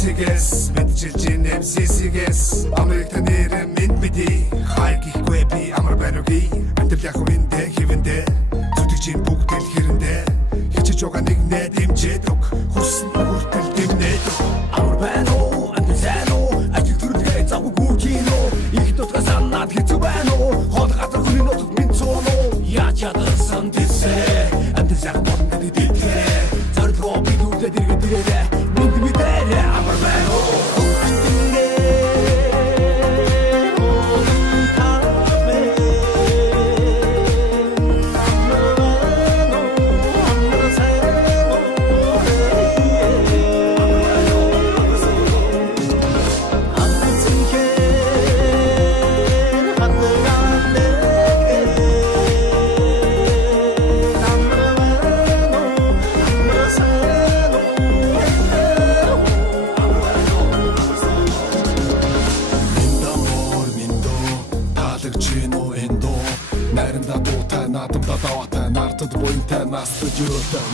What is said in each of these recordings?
цэгээс мэдчилж нэмсисигээс Америкт нэрэн мэд мэдий хайгихгүй би амар байноги амтэл яг үндэ хивэндэ зүтгэж бүгд л хэрэндэ хичээж байгаа нэг нэ дэмжээдэг хүссэн хүртэл дэмнээдэг амар байна уу амтэл сайн уу ажил төрөлгээ завгүй гүрчино их дотгоо санаад хэцүү байна уу хол газар хүний нотод минь цооно яаж ядсан тэсээ амтэл сайн бодно гэдэг зорилгоо би нүдэ дэрэгдэрээ бүгд мэдээ амар байна уу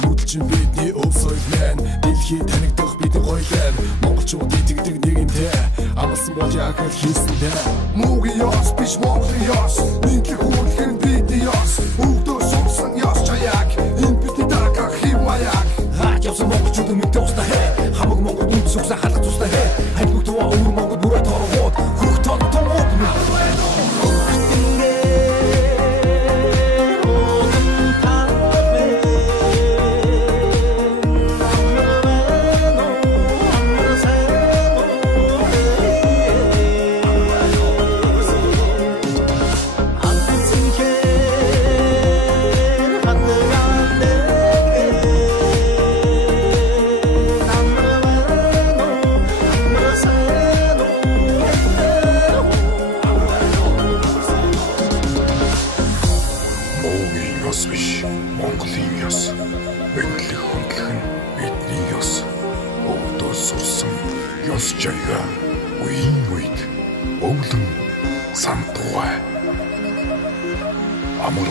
Нүдчин бидний өв соёлын дэлхий танигдах бидний гоёлын монголчууд итгэдэг нэгэнтэй амлсан бол яг л хийсэндээ муугийн ёс биш монголын ёс нийтлэг хүрлэх нь бидний ёс өвдөө сумсан ёс чаяг энэ бидний дараах хэв маяг хаач явсан монголчууд мэдээ устаа хэ хамаг монгол нүд сүгсэн халах тустай хэ хайгуу тоо өвөр монгол бүрэ торгоод хөх тоо томод Amor